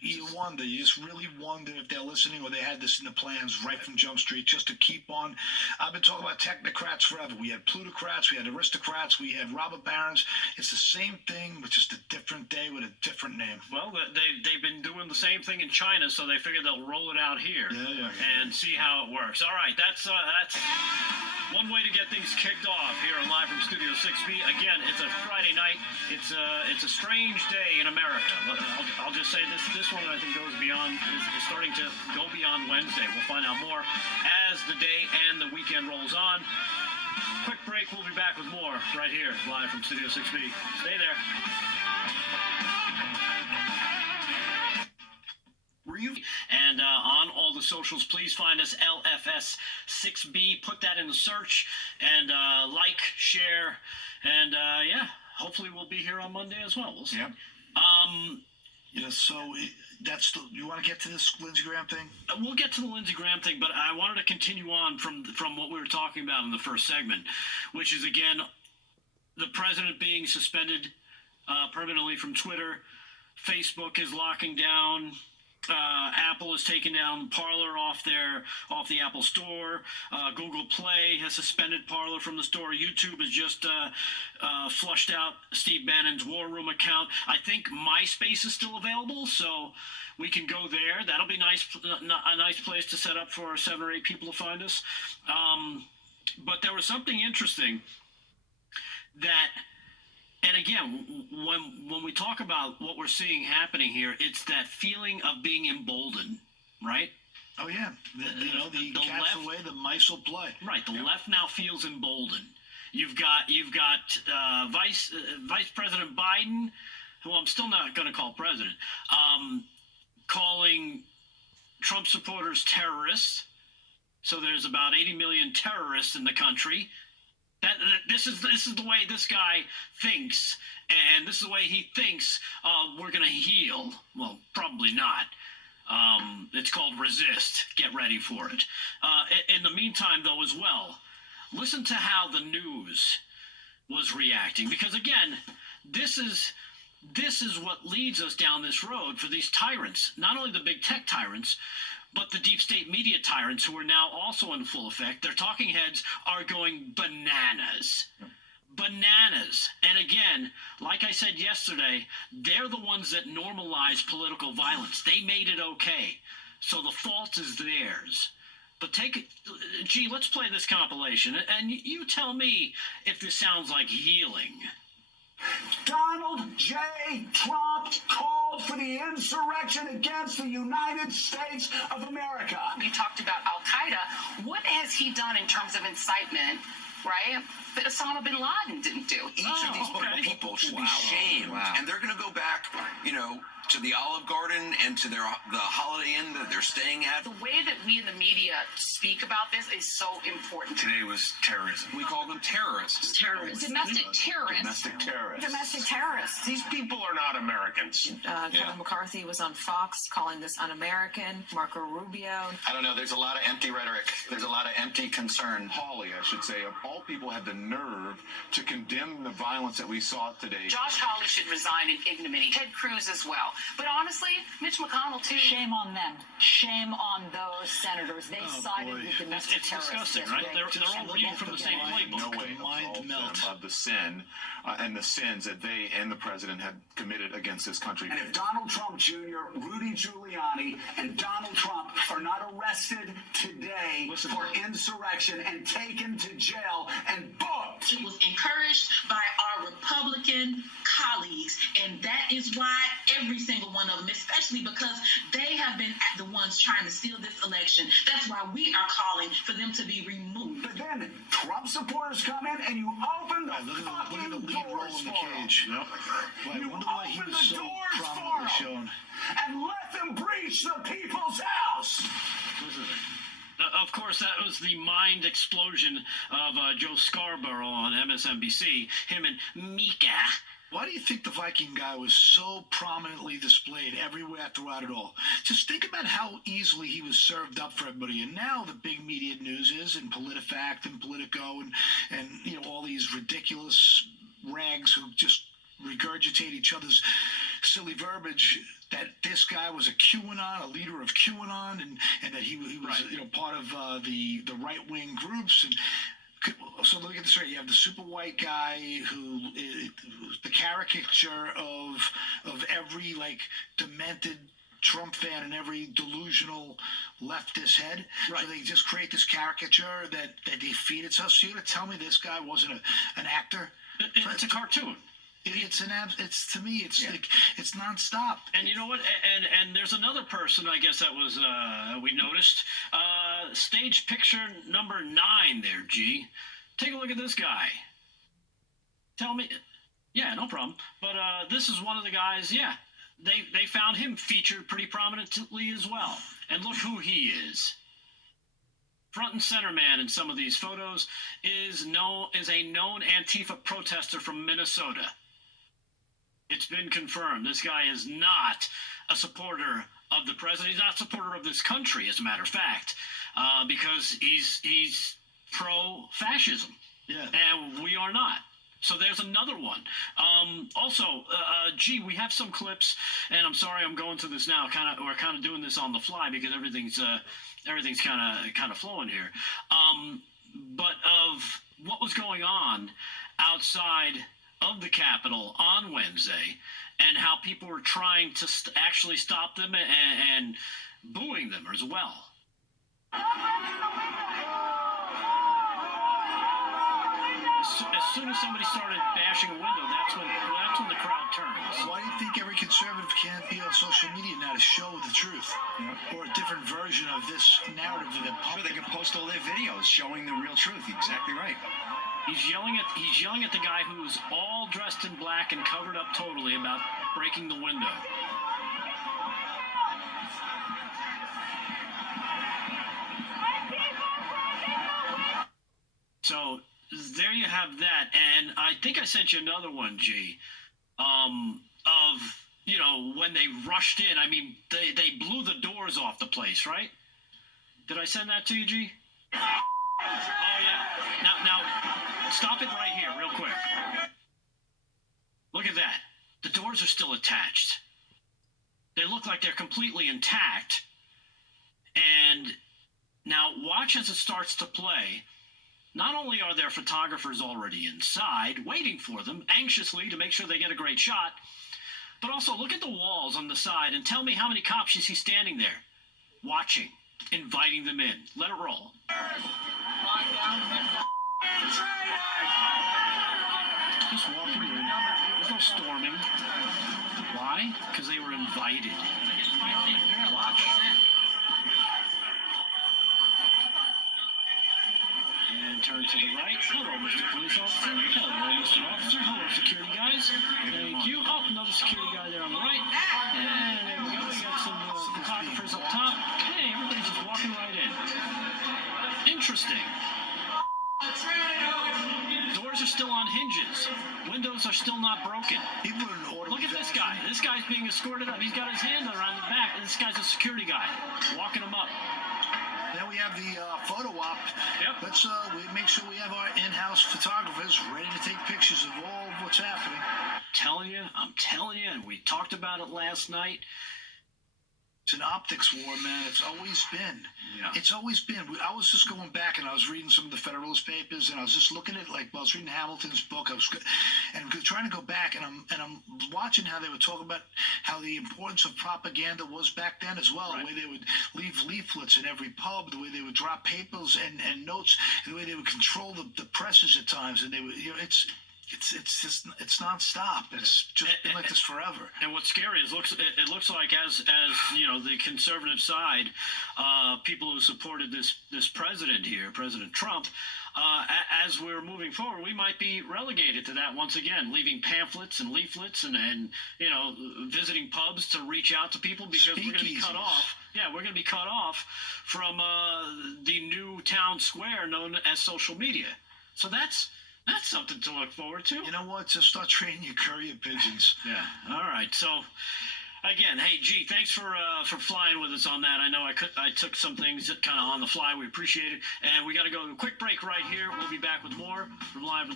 You wonder. You just really wonder if they're listening or they had this in the plans right from Jump Street just to keep on. I've been talking about technocrats forever. We had plutocrats, we had aristocrats, we had robber barons. It's the same thing, but just a different day with a different name. Well, they've been doing the same thing in China, so they figured they'll roll it out here and see how it works. All right, that's one way to get things kicked off here live from Studio 6B. Again, it's a Friday night. It's a strange day in America. I'll just say this one I think goes beyond, is starting to go beyond Wednesday. We'll find out more as the day and the weekend rolls on. Quick break. We'll be back with more right here live from Studio 6B. Stay there. And on all the socials, please find us LFS6B. Put that in the search and like, share, and hopefully we'll be here on Monday as well. We'll see. Yeah. So you want to get to this Lindsey Graham thing? We'll get to the Lindsey Graham thing, but I wanted to continue on from what we were talking about in the first segment, which is again the president being suspended permanently from Twitter. Facebook is locking down. Apple is taking down Parler off the Apple Store. Google Play has suspended Parler from the store. YouTube has just flushed out Steve Bannon's War Room account. I think MySpace is still available, so we can go there. That'll be a nice place to set up for 7 or 8 people to find us. But there was something interesting that. And again, when we talk about what we're seeing happening here, it's that feeling of being emboldened, right? Oh yeah, the cat's away, the mice will play. Right, the left now feels emboldened. You've got Vice President Biden, who I'm still not going to call president, calling Trump supporters terrorists. So there's about 80 million terrorists in the country. This is the way this guy thinks, and this is the way he thinks we're going to heal. Well, probably not. It's called resist. Get ready for it. In the meantime, though, as well, listen to how the news was reacting, because again, this is what leads us down this road for these tyrants, not only the big tech tyrants, but the deep state media tyrants who are now also in full effect. Their talking heads are going bananas. Bananas. And again, like I said yesterday, they're the ones that normalize political violence. They made it okay. So the fault is theirs. But let's play this compilation. And you tell me if this sounds like healing. Donald J. Trump called for the insurrection against the United States of America. You talked about Al-Qaeda. What has he done in terms of incitement, right, that Osama bin Laden didn't do? Each of these people should be shamed. And they're going to go back, to the Olive Garden and to the Holiday Inn that they're staying at. The way that we in the media speak about this is so important. Today was terrorism. We call them terrorists. Terrorists. Domestic terrorists. Domestic terrorists. Domestic terrorists. These people are not Americans. Kevin McCarthy was on Fox calling this un-American. Marco Rubio. I don't know. There's a lot of empty rhetoric. There's a lot of empty concern. Hawley, I should say, of all people, had the nerve to condemn the violence that we saw today. Josh Hawley should resign in ignominy. Ted Cruz as well. But honestly, Mitch McConnell, too. Shame on them. Shame on those senators. They sided with domestic terrorists. It's disgusting, right? They're all reading from the same playbook. No way of the sin and the sins that they and the president had committed against this country. And if Donald Trump Jr., Rudy Giuliani, and Donald Trump are not arrested today for insurrection and taken to jail and booked. It was encouraged by our Republican colleagues, and that is why every single one of them, especially because they have been the ones trying to steal this election, that's why we are calling for them to be removed. But then Trump supporters come in and you open the fucking doors for them. You open the doors for them and let them breach the people's house. Of course, that was the mind explosion of Joe Scarborough on MSNBC, him and Mika. Why do you think the Viking guy was so prominently displayed everywhere throughout it all? Just think about how easily he was served up for everybody. And now the big media news is, and PolitiFact and Politico and all these ridiculous rags who just regurgitate each other's silly verbiage, that this guy was a QAnon, a leader of QAnon, and that he was part of the right-wing groups. And so look at this right. You have the super white guy who's the caricature of every demented Trump fan and every delusional leftist head. Right. So they just create this caricature that they feed it to us. So you're gonna tell me this guy wasn't an actor? It's a cartoon. It's to me it's nonstop. And you know what? And there's another person, I guess, that was we noticed. Stage picture number 9 there, G. Take a look at this guy. Tell me. Yeah, no problem. But this is one of the guys. Yeah, they found him featured pretty prominently as well. And look who he is. Front and center man in some of these photos is a known Antifa protester from Minnesota. It's been confirmed. This guy is not a supporter of the president. He's not a supporter of this country, as a matter of fact, because he's pro-fascism. Yeah. And we are not. So there's another one. Also, G, we have some clips, and I'm sorry I'm going through this now. We're kind of doing this on the fly because everything's kind of flowing here. But of what was going on outside of the Capitol on Wednesday, and how people were trying to actually stop them and booing them as well. As soon as somebody started bashing a window, that's when the crowd turns. Why do you think every conservative can't be on social media now to show the truth, or a different version of this narrative that they're Sure, they can post all their videos showing the real truth. Exactly right. He's yelling at the guy who's all dressed in black and covered up totally about breaking the window. So there you have that, and I think I sent you another one, G, of when they rushed in. I mean, they blew the doors off the place, right? Did I send that to you, G? Oh yeah. Now, stop it right here, real quick. Look at that. The doors are still attached. They look like they're completely intact. And now watch as it starts to play. Not only are there photographers already inside, waiting for them, anxiously to make sure they get a great shot, but also look at the walls on the side and tell me how many cops you see standing there, watching, inviting them in. Let it roll. Just walking in. There's no storming. Why? Because they were invited. Watch. And turn to the right. Hello, Mr. Police Officer. Hello, Mr. Officer. Hello, security guys. Thank you. Oh, another security guy there on the right. And there we go. We got some photographers up top. Hey, everybody's just walking right in. Interesting. Doors are still on hinges. Windows are still not broken. Look at this guy. This guy's being escorted up. He's got his hand around the back. This guy's a security guy walking him up. Then we have the photo op. Yep. Let's we make sure we have our in-house photographers ready to take pictures of all of what's happening. I'm telling you, and we talked about it last night. It's an optics war, man. It's always been. Yeah. It's always been. I was just going back and I was reading some of the Federalist Papers, and I was just looking at I was reading Hamilton's book. I was trying to go back, and I'm watching how they were talking about how the importance of propaganda was back then as well. Right. The way they would leave leaflets in every pub, the way they would drop papers and notes, and the way they would control the presses at times, and they would it's nonstop. It's just been like this forever. And what's scary is it looks like as the conservative side, people who supported this president here, President Trump, as we're moving forward, we might be relegated to that once again, leaving pamphlets and leaflets and visiting pubs to reach out to people because we're going to be cut off. Yeah, we're going to be cut off from the new town square known as social media. So that's something to look forward to. You know what? Just start training your courier pigeons. Yeah. All right. So, again, hey, G, thanks for flying with us on that. I know I took some things kind of on the fly. We appreciate it. And we got to go to a quick break right here. We'll be back with more from Live.